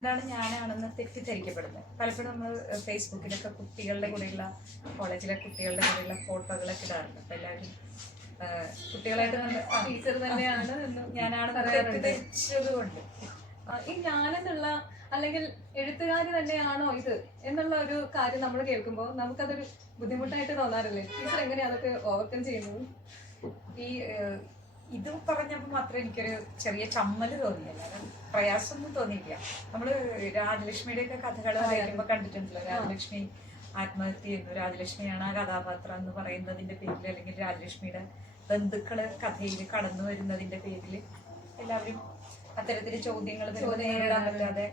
ഇതാണ് ഞാനാണെന്ന് തെറ്റിദ്ധരിക്കപ്പെടുന്നത്. പലപ്പോഴും നമ്മൾ ഫേസ്ബുക്കിലൊക്കെ കുട്ടികളുടെ കൂടെയുള്ള കോളേജിലെ കുട്ടികളുടെ കൂടെയുള്ള ഫോട്ടോകളൊക്കെ ഇടാറുണ്ട്. അപ്പൊ എല്ലാവരും കുട്ടികളായിട്ട് ടീച്ചർ തന്നെയാണ് ഞാനാണെന്ന് തെറ്റിദ്ധരിച്ചത് കൊണ്ട് ഈ ഞാനെന്നുള്ള അല്ലെങ്കിൽ എഴുത്തുകാരി തന്നെയാണോ ഇത് എന്നുള്ള ഒരു കാര്യം നമ്മൾ കേൾക്കുമ്പോൾ നമുക്കതൊരു ബുദ്ധിമുട്ടായിട്ട് തോന്നാറില്ലേ? ടീച്ചർ എങ്ങനെയാണ് അതൊക്കെ ഓവർകം ചെയ്യുന്നത്? ഈ ഇത് പറഞ്ഞപ്പോൾ മാത്രമേ എനിക്കൊരു ചെറിയ ചമ്മല് തോന്നിയില്ല, പ്രയാസമൊന്നും തോന്നിയില്ല. നമ്മള് രാജലക്ഷ്മിയുടെ ഒക്കെ കഥകൾ വായിക്കുമ്പോൾ കണ്ടിട്ടുണ്ടല്ലോ, രാജലക്ഷ്മി ആത്മഹത്യ ചെയ്യുന്നു, രാജലക്ഷ്മിയാണ് ആ കഥാപാത്രം എന്ന് പറയുന്നതിന്റെ പേരിൽ, അല്ലെങ്കിൽ രാജലക്ഷ്മിയുടെ ബന്ധുക്കള് കഥയിൽ കടന്നു വരുന്നതിന്റെ പേരിൽ എല്ലാവരും അത്തരത്തില് ചോദ്യങ്ങൾ നേരിടാൻ പറ്റാതെ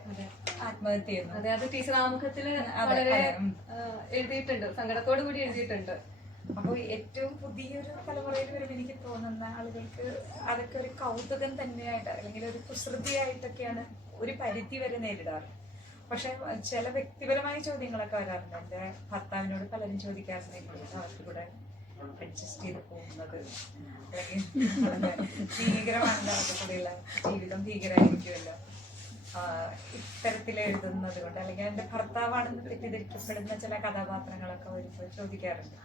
ആത്മഹത്യ ചെയ്യുന്നു. അതെ, അത് ടീച്ചർ ആമുഖത്തില് വളരെ എഴുതിയിട്ടുണ്ട്, സങ്കടത്തോടു കൂടി എഴുതിയിട്ടുണ്ട്. അപ്പോൾ ഏറ്റവും പുതിയൊരു തലമുറയിൽ വരുമ്പോൾ എനിക്ക് തോന്നുന്ന ആളുകൾക്ക് അതൊക്കെ ഒരു കൗതുകം തന്നെയായിട്ട്, അല്ലെങ്കിൽ ഒരു കുസൃതിയായിട്ടൊക്കെയാണ് ഒരു പരിധി വരെ നേരിടാറ്. പക്ഷെ ചില വ്യക്തിപരമായ ചോദ്യങ്ങളൊക്കെ വരാറുണ്ട്. എൻ്റെ ഭർത്താവിനോട് പലരും ചോദിക്കാറുണ്ട്, അവർക്ക് കൂടെ അഡ്ജസ്റ്റ് ചെയ്ത് പോകുന്നത്, അല്ലെങ്കിൽ ഭീകരമാണ്, അവരുടെ കൂടെയുള്ള ജീവിതം ഭീകരമായിരിക്കുമല്ലോ ഇത്തരത്തിൽ എഴുതുന്നത് കൊണ്ട്, അല്ലെങ്കിൽ എൻ്റെ ഭർത്താവാണെന്ന് തെറ്റിദ്ധരിക്കപ്പെടുന്ന ചില കഥാപാത്രങ്ങളൊക്കെ വരുമ്പോൾ ചോദിക്കാറുണ്ട്.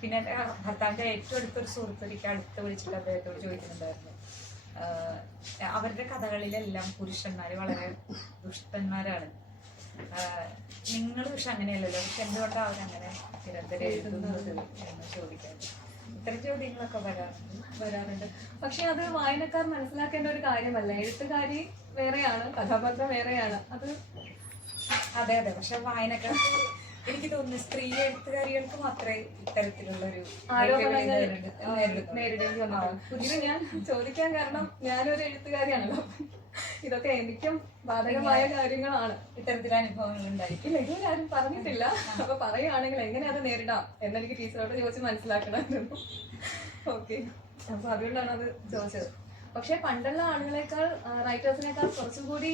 പിന്നെ ഭർത്താവിൻ്റെ ഏറ്റവും അടുത്തൊരു സുഹൃത്ത് ഒരിക്കൽ അടുത്ത് വിളിച്ചിട്ട് അദ്ദേഹത്തോട് ചോദിക്കുന്നുണ്ടായിരുന്നു, അവരുടെ കഥകളിലെല്ലാം പുരുഷന്മാര് വളരെ ദുഷ്ടന്മാരാണ്, നിങ്ങൾ പക്ഷെ അങ്ങനെയല്ലല്ലോ, പക്ഷെ എന്തുകൊണ്ടാണ് അവരങ്ങനെ നിരന്തരം എഴുതുന്നത് എന്ന് ചോദിക്കാറുണ്ട്. ഇത്തരം ചോദ്യങ്ങളൊക്കെ വരാറുണ്ട്. പക്ഷെ അത് വായനക്കാർ മനസ്സിലാക്കേണ്ട ഒരു കാര്യമല്ല. എഴുത്തുകാരി വേറെയാണ്, കഥാപാത്രം വേറെയാണ്. അത് അതെ അതെ, പക്ഷെ വായനക്കാർക്ക് എനിക്ക് തോന്നുന്നു സ്ത്രീ എഴുത്തുകാരികൾക്ക് മാത്രമേ ഇത്തരത്തിലുള്ളൊരു ആരോപണങ്ങൾ നേരിടേണ്ടി വന്നു. ഇത് ഞാൻ ചോദിക്കാൻ കാരണം ഞാനൊരു എഴുത്തുകാരിയാണല്ലോ, ഇതൊക്കെ എനിക്കും ബാധകമായ കാര്യങ്ങളാണ്. ഇത്തരത്തിലെ അനുഭവങ്ങൾ ഉണ്ടായിട്ടില്ല, ഇതുവരെ ആരും പറഞ്ഞിട്ടില്ല. അപ്പൊ പറയുകയാണെങ്കിൽ എങ്ങനെ അത് നേരിടാം എന്നെനിക്ക് ടീച്ചറോട് ചോദിച്ച് മനസ്സിലാക്കണമായിരുന്നു. ഓക്കെ, അപ്പൊ അതുകൊണ്ടാണ് അത് ചോദിച്ചത്. പക്ഷെ പണ്ടുള്ള ആളുകളെക്കാൾ, റൈറ്റേഴ്സിനേക്കാൾ കുറച്ചും കൂടി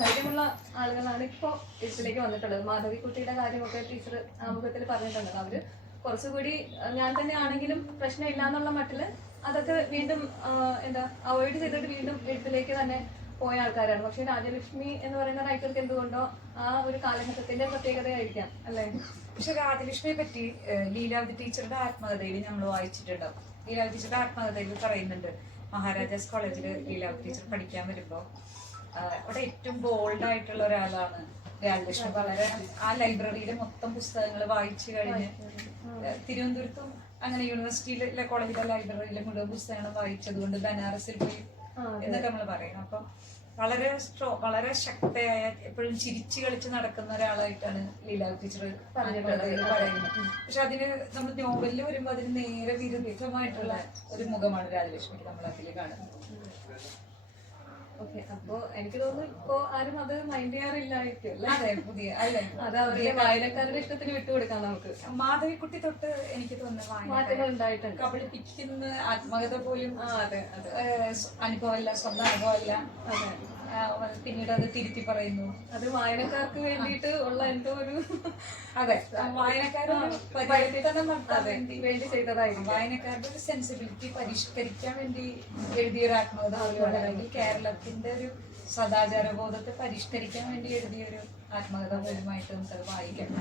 ധൈര്യമുള്ള ആളുകളാണ് ഇപ്പോൾ എഴുത്തിലേക്ക് വന്നിട്ടുള്ളത്. മാധവിക്കുട്ടിയുടെ കാര്യമൊക്കെ ടീച്ചർ ആമുഖത്തിൽ പറഞ്ഞിട്ടുണ്ട്. അവര് കുറച്ചുകൂടി ഞാൻ തന്നെ ആണെങ്കിലും പ്രശ്നമില്ല എന്നുള്ള മട്ടില് അതൊക്കെ വീണ്ടും അവോയ്ഡ് ചെയ്തിട്ട് വീണ്ടും എഴുത്തിലേക്ക് തന്നെ പോയ ആൾക്കാരാണ്. പക്ഷെ രാജലക്ഷ്മി എന്ന് പറയുന്ന റൈറ്റർക്ക് എന്തുകൊണ്ടോ ആ ഒരു കാലഘട്ടത്തിന്റെ പ്രത്യേകതയായിരിക്കാം അല്ലേ? പക്ഷെ രാജലക്ഷ്മിയെ പറ്റി ലീലാവതി ടീച്ചറുടെ ആത്മകഥയിൽ നമ്മൾ വായിച്ചിട്ടുണ്ടാവും. ലീലാവതി ടീച്ചറുടെ ആത്മകഥയിൽ പറയുന്നുണ്ട്, മഹാരാജാസ് കോളേജിൽ ലീലാവതി ടീച്ചർ പഠിക്കാൻ വരുമ്പോൾ അവിടെ ഏറ്റവും ബോൾഡ് ആയിട്ടുള്ള ഒരാളാണ് രാജലക്ഷ്മി. വളരെ ആ ലൈബ്രറിയിലെ മൊത്തം പുസ്തകങ്ങൾ വായിച്ചു കഴിഞ്ഞ്, തിരുവനന്തപുരത്തും അങ്ങനെ യൂണിവേഴ്സിറ്റിയിലെ കോളേജിലെ ലൈബ്രറിയിലെ മുഴുവൻ പുസ്തകങ്ങൾ വായിച്ചത് കൊണ്ട് ബനാറസിൽ പോയി എന്നൊക്കെ നമ്മൾ പറയണം. അപ്പം വളരെ ശക്തയായ, എപ്പോഴും ചിരിച്ചു കളിച്ച് നടക്കുന്ന ഒരാളായിട്ടാണ് ലീലാവതി ടീച്ചർ പറയുന്നത്. പക്ഷെ അതിന് നമ്മൾ നോവലിൽ വരുമ്പോൾ അതിന് നേരെ വിരുദ്ധമായിട്ടുള്ള ഒരു മുഖമാണ് രാജലക്ഷ്മിക്ക് നമ്മൾ അതിൽ കാണുന്നത്. ഓക്കെ, അപ്പൊ എനിക്ക് തോന്നുന്നു ഇപ്പൊ ആരും അത് മൈൻഡ് ചെയ്യാറില്ലായിരിക്കും. അതെ, പുതിയ അല്ലേ, അത് അവരുടെ വായനക്കാരുടെ ഇഷ്ടത്തിന് വിട്ടുകൊടുക്കാം നമുക്ക്. മാധവിക്കുട്ടി തൊട്ട് എനിക്ക് തോന്നുന്നു മാറ്റങ്ങൾ ഉണ്ടായിട്ടുണ്ട്. കബളിപ്പിക്കുന്ന ആത്മകഥ പോലും അതെ അതെ അനുഭവമല്ല, സ്വന്തം അനുഭവമല്ല. അതെ, പിന്നീട് അത് തിരുത്തി പറയുന്നു. അത് വായനക്കാർക്ക് വേണ്ടിയിട്ട് ഉള്ള എന്തോ ഒരു, അതെ, വായനക്കാരുടെ പരിവർത്തനം നടത്താൻ വേണ്ടി ചെയ്തതായിരിക്കും. വായനക്കാരുടെ ഒരു സെൻസിബിലിറ്റി പരിഷ്കരിക്കാൻ വേണ്ടി എഴുതിയൊരു ആത്മകഥ പോലെയാണ്, അല്ലെങ്കിൽ കേരളത്തിന്റെ ഒരു സദാചാര ബോധത്തെ പരിഷ്കരിക്കാൻ വേണ്ടി എഴുതിയൊരു ആത്മകഥ പോലുമായിട്ട് നമുക്കത് വായിക്കാം.